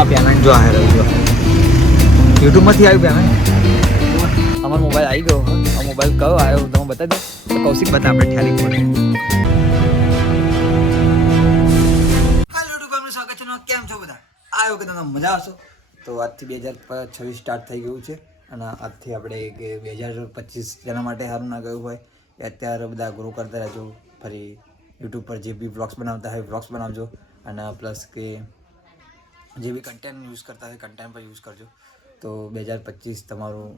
આ પેમેન્ટ જો આ રહ્યું જો યુટ્યુબમાંથી આવ્યું પેમેન્ટ અમારો મોબાઈલ આવી ગયો આ મોબાઈલ કયો આવ્યો તમે બતાવી દો તો કૌશિક બતા આપણે ઠાલી પડે હાલો યુટ્યુબ સ્વાગત છે કેમ છો બધા આવ્યો કે તમને મજા આવશો તો આજથી 2026 સ્ટાર્ટ થઈ ગયું છે અને આજથી આપણે કે 2025 જેના માટે સારું ના ગયું હોય એ અત્યારે બધા ગ્રો કરતા રહેજો ફરી યુટ્યુબ પર જે બી વ્લોગ્સ બનાવતા હોય વ્લોગ્સ બનાવજો અને પ્લસ કે જે બી કન્ટેન્ટ યુઝ કરતા હોય કન્ટેન્ટ પર યુઝ કરજો તો 2025 તમારું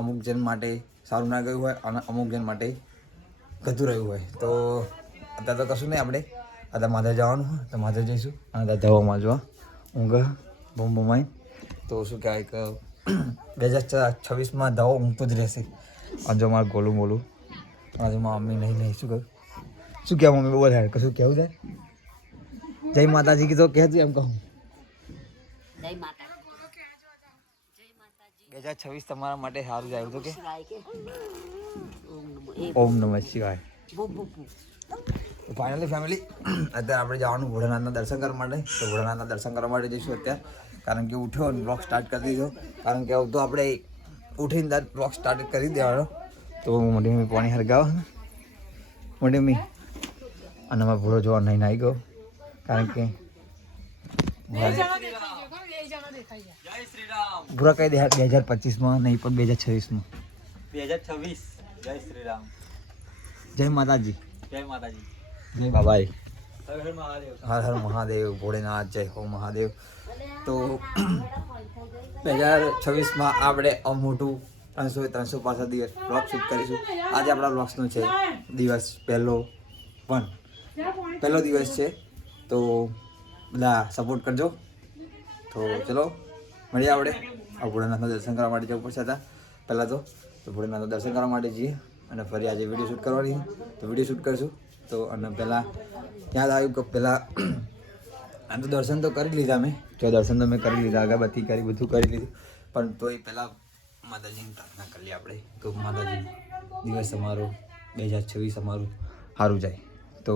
અમુક જણ માટે સારું ના ગયું હોય અને અમુક જણ માટે ગતું રહ્યું હોય તો અત્યારે તો કશું નહીં આપણે અત્યારે માધવ જવાનું હોય તો માધવ જઈશું અને અત્યારે દવામાં જોવા ઊંઘ બૂમ બૂમાઈ તો શું કહેવાય કે 2026માં દવા ઊંઘતો જ રહેશે આજે મારે ગોલું બોલું આજે મારા મમ્મી નહીં શું કહ્યું શું કહેવા મમ્મી બહુ થાય કશું કહેવું થાય જય માતાજી કીધું કહેતું એમ કહું જય માતાજી 2026 તમારા માટે સારું જાય તો કે ઓમ નમઃ શિવાય ફાઇનલી ફેમિલી અત્યારે આપણે જવાનું ભોળાનાથના દર્શન કરવા માટે તો ભોળાનાથના દર્શન કરવા માટે જઈશું અત્યારે કારણ કે ઉઠ્યો અને બ્લોગ સ્ટાર્ટ કરી દીધો કારણ કે તો આપણે ઉઠીને બ્લોગ સ્ટાર્ટ કરી દેવાનો તો મોટી મમ્મી પાણી હરગાવ મોટી મમ્મી અને મારો ભોળો જોવા નહીં આવી ગયો કારણ કે ભૂરા કહી દે 2025માં નહીં પણ 2026માં 2026 જય શ્રી રામ જય માતાજી જય માતાજી જય બાબાઈ હર હર મહાદેવ હર હર મહાદેવ ભોળેનાથ જય હો મહાદેવ તો 2026માં આપણે મોટું 365 દિવસ બ્લોગ શૂટ કરીશું આજે આપણા બ્લોગ્સનો છે દિવસ પહેલો દિવસ છે તો બધા સપોર્ટ કરજો તો ચલો મળીએ આપણે ભોળેનાથના દર્શન કરવા માટે જવું પડશે હતા પહેલાં તો ભોળેનાથના દર્શન કરવા માટે જઈએ અને ફરી આજે વિડીયો શૂટ કરવાની તો વિડીયો શૂટ કરીશું તો અને પહેલાં યાદ આવ્યું કે પહેલાં આમ તો દર્શન તો કરી લીધા મેં દર્શન તો મેં કરી લીધા અગરબત્તી કરી બધું કરી લીધું પણ તોય પહેલાં માતાજીની પ્રાર્થના કરી લઈએ આપણે તો માતાજી દિવસ અમારો 2026 અમારું સારું જાય તો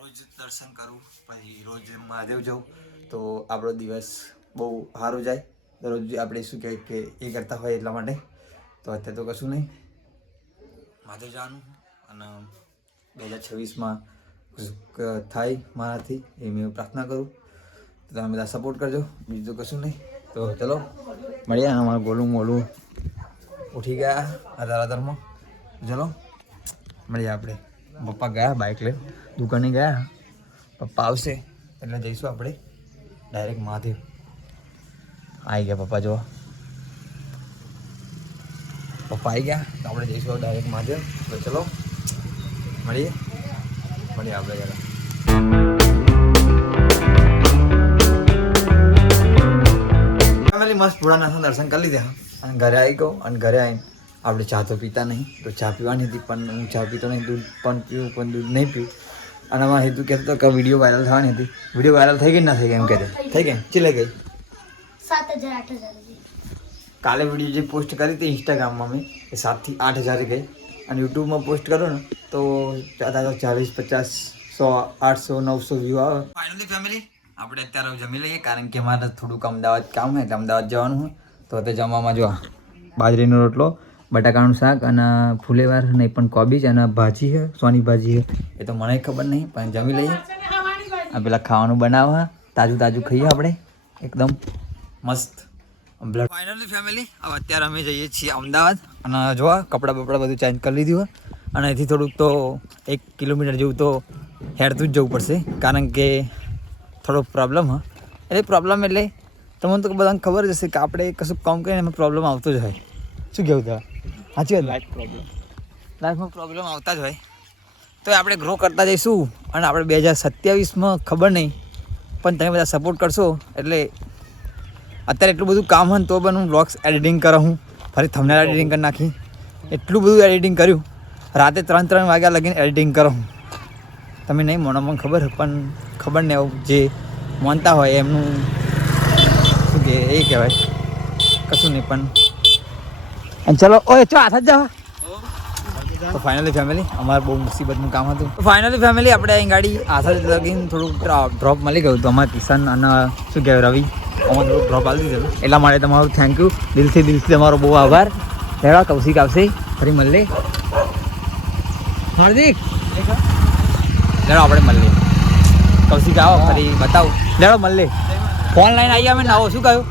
રોજ દર્શન કરું પછી રોજ મહાદેવ જાઉં તો આપણો દિવસ બહુ સારું જાય દરરોજ આપણે શું કહેવાય કે એ કરતા હોય એટલા માટે તો અત્યારે તો કશું નહીં મહાદેવ જવાનું અને 2026માં થાય મારાથી એ મેં પ્રાર્થના કરું તો તમે બધા સપોર્ટ કરજો બીજું તો કશું નહીં તો ચલો મળીએ અમારું ગોલું મોલું ઉઠી ગયા આધારમાં ચલો મળીએ આપણે પપ્પા ગયા બાઇક લઈને દુકાને ગયા પપ્પા આવશે એટલે જઈશું આપણે ડાયરેક્ટ મહાદેવ આવી ગયા પપ્પા જોવા પપ્પા આવી ગયા તો આપણે જઈશું ડાયરેક્ટ મહાદેવ તો ચલો મળીએ આપણે જરા ફેમિલી મસ્ત ભોળાનાથના દર્શન કરી લીધા અને ઘરે આવી ગયો અને ઘરે આવીને આપણે ચા તો પીતા નહીં તો ચા પીવાની હતી પણ હું ચા પીતો નહીં દૂધ પણ પીવું પણ દૂધ નહીં પીવું અને આમાં હેતુ કહેતો કે વિડીયો વાયરલ થવાની હતી વિડીયો વાયરલ થઈ ગઈ ના થઈ ગઈ એમ કહેते થઈ ગઈ ચીલે ગઈ 7,000 8,000 કાલે વિડીયો જે પોસ્ટ કરી હતી ઇન્સ્ટાગ્રામમાં મેં એ 7,000 થી 8,000 ગઈ અને યુટ્યુબમાં પોસ્ટ કરો ને તો 40 50 100 800 900 વ્યૂ આવે ફાઇનલી ફેમિલી આપણે અત્યારે જમી લઈએ કારણ કે મારે થોડુંક અમદાવાદ કામ હોય એટલે અમદાવાદ જવાનું હોય તો તે જમવામાં જો બાજરીનો રોટલો બટાકાનું શાક અને ફુલેવાર નહીં પણ કોબીજ અને ભાજી છે સોની ભાજી છે એ તો મને ખબર નહીં પણ જમી લઈએ આ પેલા ખાવાનું બનાવવા તાજું ખાઈએ આપણે એકદમ મસ્ત ફાઇનલી ફેમિલી હવે અત્યારે અમે જઈએ છીએ અમદાવાદ અને જોવા કપડાં બપડા બધું ચેન્જ કરી લીધું હોય અને અહીંથી થોડુંક તો 1 કિલોમીટર જેવું તો હેરતું જ જવું પડશે કારણ કે થોડો પ્રોબ્લેમ હા એટલે પ્રોબ્લેમ એટલે તમને તો બધાને ખબર જ હશે કે આપણે કશું કામ કરીને એમાં પ્રોબ્લેમ આવતો જ હોય શું કહેવું તારે સાચી વાત લાઈફમાં પ્રોબ્લેમ આવતા જ હોય તો આપણે ગ્રો કરતા જઈશું અને આપણે 2027માં ખબર નહીં પણ તમે બધા સપોર્ટ કરશો એટલે અત્યારે એટલું બધું કામ હોય તો પણ હું વ્લોગ્સ એડિટિંગ કરું હું ફરી થંબનેલ એડિટિંગ કરી નાખી એટલું બધું એડિટિંગ કર્યું રાતે 3 વાગ્યા લગીને એડિટિંગ કરું તમે નહીં મને ખબર પણ ખબર નહીં જે માનતા હોય એમનું શું કે એ કહેવાય કશું નહીં પણ અને ચલો ઓય ચો હાથ જ જાવ તો ફાઇનલી ફેમિલી અમારે બહુ મુસીબતનું કામ હતું ફાઇનલી ફેમિલી આપણે અહીં ગાડી આશા લગીને થોડુંક ડ્રોપ મળી ગયું તો અમારે કિશન અને શું કહેવાય રવિ અમારે થોડુંક ડ્રોપ આપી દીધેલું એટલા માટે તમારું થેન્ક યુ દિલથી તમારો બહુ આભાર લેવા કૌશિક આવશે ફરી મળીએ હાર્દિક લેડો આપણે મળીએ કૌશિક આવો ફરી બતાવું લેડો મળીએ ફોન લાઈન આવી અમે નાવો શું કહ્યું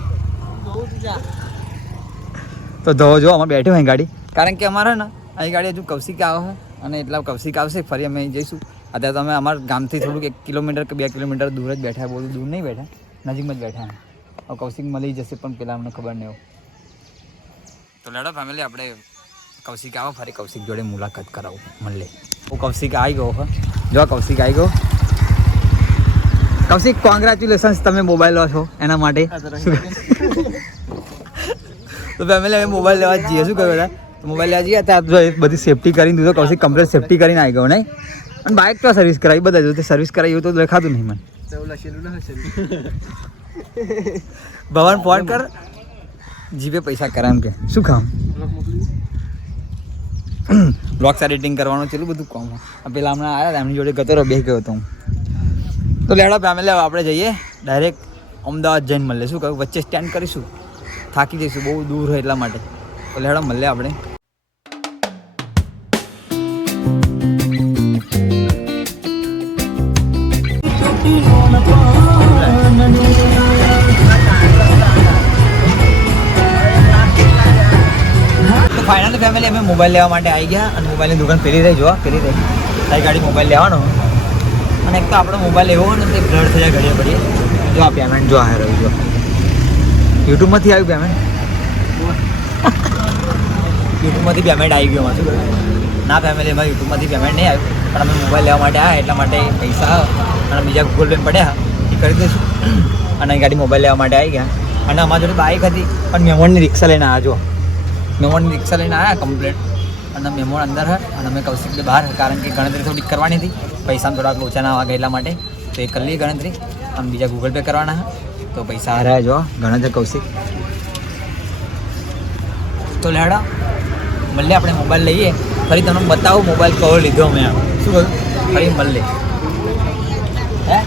તો ધો જો અમે બેઠો અહીં ગાડી કારણ કે અમારે ને અહીં ગાડી હજુ કૌશિક આવે છે અને એટલા કૌશિક આવશે ફરી અમે જઈશું અત્યારે તો અમે અમારા ગામથી થોડુંક 1 કિલોમીટર કે 2 કિલોમીટર દૂર જ બેઠા બહુ દૂર નહીં બેઠા નજીકમાં જ બેઠા હવે કૌશિક મળી જશે પણ પેલા અમને ખબર નહીં એવું તો લેડો ફેમિલી આપણે કૌશિક આવો ફરી કૌશિક જોડે મુલાકાત કરાવું મળે હું કૌશિક આવી ગયો હો જો કૌશિક આવી ગયો કૌશિક કોંગ્રેચ્યુલેશન્સ તમે મોબાઈલ લો છો એના માટે તો ફેમિલી અમે મોબાઈલ લેવા જઈએ શું કહ્યું બધા તો મોબાઈલ લેવા જઈએ ત્યાં જો બધી સેફટી કરીને દીધો કૌશિક કમ્પ્લીટ સેફટી કરીને આવી ગયો નહીં અને બાઇક તો સર્વિસ કરાવી બધા જો સર્વિસ કરાવી એવું તો દેખાતું નહીં મને ભવન ફોન કર જીપે પૈસા કરા એમ કે શું કામ બ્લોગ્સ એડિટિંગ કરવાનું છે એટલું બધું કામ પેલા હમણાં આવ્યા હતા એમની જોડે ગતો રહો બે ગયો હતો હું તો લેડો ફેમિલી આપણે જઈએ ડાયરેક્ટ અમદાવાદ જઈને મળીએ શું કહ્યું વચ્ચે સ્ટેન્ડ કરીશું થાકી જઈશું બહુ દૂર હોય એટલા માટે તો લેડો મળીએ આપણે તો ફાઇનલી ફેમિલી અમે મોબાઈલ લેવા માટે આવી ગયા અને મોબાઈલની દુકાન પેલી રહી જોવા પેલી રહી તારી ગાડી મોબાઈલ લેવાનો અને એક તો આપણો મોબાઈલ એવો ને તે બ્લડ થઈ જાય ઘડીએ પડીએ જો આ પેમેન્ટ જો આ રહ્યું જો યુટ્યુબમાંથી આવ્યું પેમેન્ટ યુટ્યુબમાંથી પેમેન્ટ આવી ગયું મારું ના ફેમિલી એમાં યુટ્યુબમાંથી પેમેન્ટ નહીં આવ્યું પણ અમે મોબાઈલ લેવા માટે આવ્યા એટલા માટે પૈસા અને બીજા ગૂગલ પે પડ્યા એ કરી દઈશું અને અહીં ગાડી મોબાઈલ લેવા માટે આવી ગયા અને અમારી જોડે બાઇક હતી પણ મહેમાનની રિક્ષા લઈને આવ્યા જો મહેમાનની રિક્ષા લઈને આવ્યા કમ્પ્લીટ અને મહેમાન અંદર હે અને અમે કૌશિકની બહાર કારણ કે ગણતરી થોડીક કરવાની હતી પૈસા થોડાક ઓછા ના વાગે એટલા માટે તો એ કરી લઈએ ગણતરી અને બીજા ગૂગલ પે કરવાના તો પૈસા હાર્યા જો ગણતરી કૌશિક તો લેડા મળીએ આપણે મોબાઈલ લઈએ ફરી તમને બતાવું મોબાઈલ કવો લીધો અમે શું કહ્યું ફરી મળીએ હે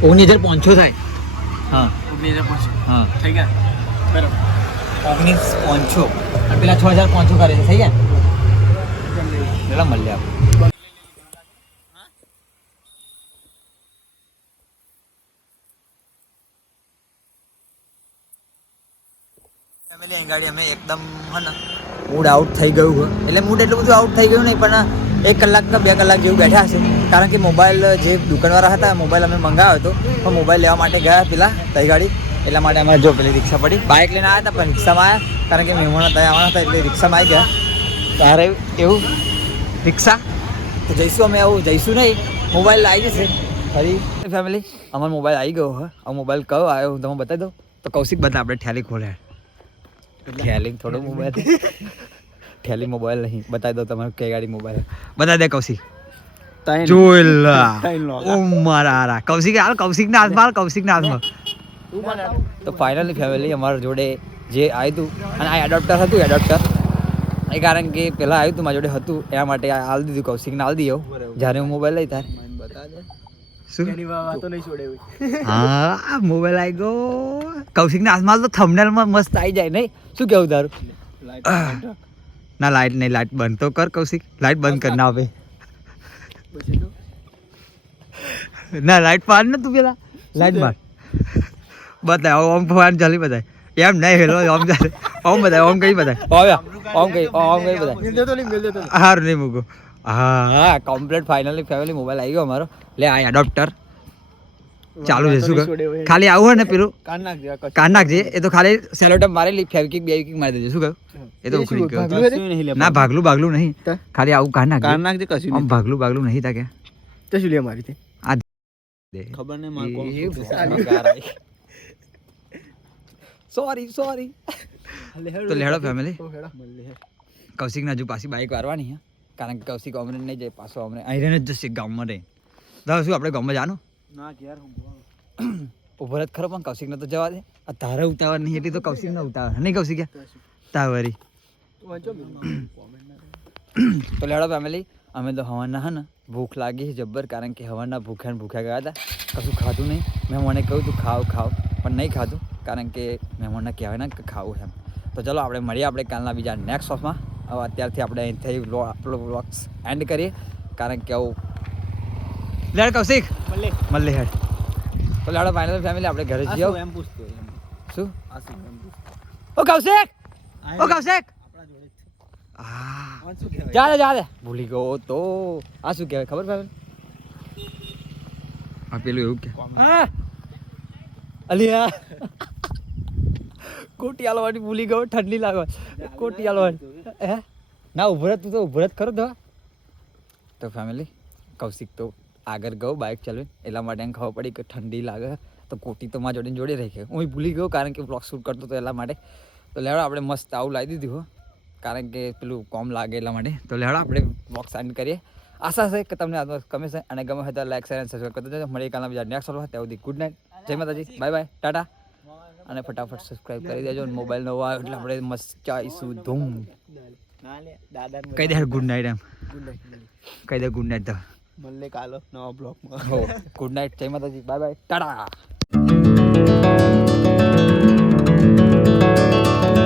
19,500 થાય હા 19,500 હા થઈ ગયા બરાબર 19,500 અને પેલા 6,500 કરે છે થઈ ગયા પેલા મળીએ આપણે ફેમિલી અહીં ગાડી અમે એકદમ હે ને મૂડ આઉટ થઈ ગયું હોય એટલે મૂડ એટલું બધું આઉટ થઈ ગયું નહીં પણ 1 કલાક કે 2 કલાક જેવું બેઠા હશે કારણ કે મોબાઈલ જે દુકાનવાળા હતા મોબાઈલ અમે મંગાવ્યો હતો પણ મોબાઈલ લેવા માટે ગયા પેલા તઈ ગાડી એટલા માટે અમારે જો પેલી રિક્ષા પડી બાઇક લઈને આવ્યા હતા પણ રિક્ષામાં આવ્યા કારણ કે મહેમાનો ત્યાં આવવાના હતા એટલે રિક્ષામાં આવી ગયા ત્યારે એવું રિક્ષા તો જઈશું અમે આવું જઈશું નહીં મોબાઈલ આવી જશે ફરી ફેમિલી અમારો મોબાઈલ આવી ગયો હા આ મોબાઈલ કયો આવ્યો હું તમને બતાવી દઉં તો કૌશિક બધા આપણે ઠેલી ખોલે ઠેલી થોડો મોબાઈલ ઠેલી મોબાઈલ નહીં બતાવી દો તમારે કઈ ગાડી મોબાઈલ બતાવી દે કૌશિક જોઈલા ઓ મારા કૌશિક હાલ કૌશિકના હાથમાં કૌશિકના હાથમાં તો ફાઇનલી ફેમિલી અમારા જોડે જે આવ્યું હતું અને આ એડોપ્ટર હતું એડોપ્ટર એ કારણ કે પહેલાં આવ્યું હતું મારા જોડે હતું એના માટે હાલ દીધું કૌશિકને હાલ દીધો જ્યારે હું મોબાઈલ લઈ ત્યારે શું હા મોબાઈલ આવી ગયો કૌશિકના હાથમાં તો થંબનેલમાં મસ્ત આવી જાય નહીં શું કેવું તારું ના લાઈટ નહીં લાઈટ બંધ તો કર કૌશિક લાઈટ બંધ કર ના ભાઈ ના લાઈટ પાડ ને તું પેલા લાઈટ માર બતાય ઓમ ફાન ચાલી બતાય એમ નહીં હેલો ઓમ ચાલે ઓમ બતાય ઓમ કઈ બતાય ઓમ કઈ બતાય હાર નહીં મૂકો હા હા કમ્પ્લીટ ફાઇનલી ફેમિલી મોબાઈલ આવી ગયો અમારો લે આ એડોપ્ટર ચાલુ છે શું ખાલી આવું હોય ને પેલું કાઢ નાખજે એ તો ખાલી સેલોટેપ મારેલી ફેવિકિક બેવિકિક મારી દેજે શું કહ્યું એ તો ઉખડી ગયો ના ભાગલું નહીં ખાલી આવું કાઢ નાખજે કશું આમ ભાગલું નહીં તા કે તો શું લે મારી આ ખબર નહીં માર કોણ સોરી તો લેડો ફેમિલી કૌશિક ના હજુ પાછી બાઈક વારવાની હે કારણ કે કૌશિક અમને નહીં જાય પાછો અમને અહીં રહીને જ જશે ગામમાં રહી દાદા શું આપણે ગામમાં જાનું ના ઘેર હું ઉભો જ ખરો પણ કૌશિકને તો જવા દે આ તારે ઉતાવળ નહીં એટલી તો કૌશિકને ઉતાવળ નહીં કૌશિક તાવરી તો લેડો ફેમિલી અમે તો હવાના હે ને ભૂખ લાગી છે જબ્બર કારણ કે હવાના ભૂખ્યા ગયા હતા કશું ખાધું નહીં મહેમાને કહ્યું તું ખાવ પણ નહીં ખાધું કારણ કે મહેમાનને કહેવાય ને કે ખાવું એમ તો ચલો આપણે મળીએ આપણે કાલના બીજા નેક્સ્ટ શોમાં હવે અત્યારથી આપણે અહીંથી આપણો વ્લોગ્સ એન્ડ કરીએ કારણ કે આવું લેડ કૌશિક મલ્લે હેડ તો લેડો ફાઇનલ ફેમિલી આપણે ઘરે જઈએ એમ પૂછતો શું આ શું એમ પૂછતો ઓ કૌશિક આપણા જોડે જ છે હા કોણ શું કહેવાય જા દે ભૂલી ગયો તો આ શું કહેવાય ખબર ફેમિલી આ પેલું એવું કે અલિયા કોટી આલવાની ભૂલી ગયો ઠંડી લાગે કોટી આલવાની હે ના ઉભરત તું તો ઉભરત ખરો દવા તો ફેમિલી કૌશિક તો આગળ ગયો બાઇક ચલાવીને એટલા માટે એમ ખબર પડી કે ઠંડી લાગે તો કોટી તો મારા જોડે રહી ગઈ હું ભૂલી ગયો કારણ કે બ્લોગ શૂટ કરતો હતો એટલા માટે તો લેવડો આપણે મસ્ત આવું લાવી દીધું હો કારણ કે પેલું કોમ લાગે એટલા માટે તો લેવડો આપણે બ્લોગ સાઇન કરીએ આશા છે કે તમને આ ગમે છે અને ગમે હોય તો લાઈક શેર અને સબસ્ક્રાઈબ કરતા જજો મળીએ કાલના બીજા નેક્સ્ટ સોલ્વ ત્યાં સુધી ગુડ નાઇટ જય માતાજી બાય બાય ટાટા અને ફટાફટ સબસ્ક્રાઈબ કરી દેજો મોબાઈલ નવો આવ્યો એટલે આપણે મસ્ત ચાઈશું ધૂમ ના લે દાદા કહી દે ગુડ નાઇટ એમ કહી દે ગુડ નાઇટ તો મળે કાલો નવા બ્લોગમાં હો ગુડ નાઇટ જય માતાજી બાય બાય ટાટા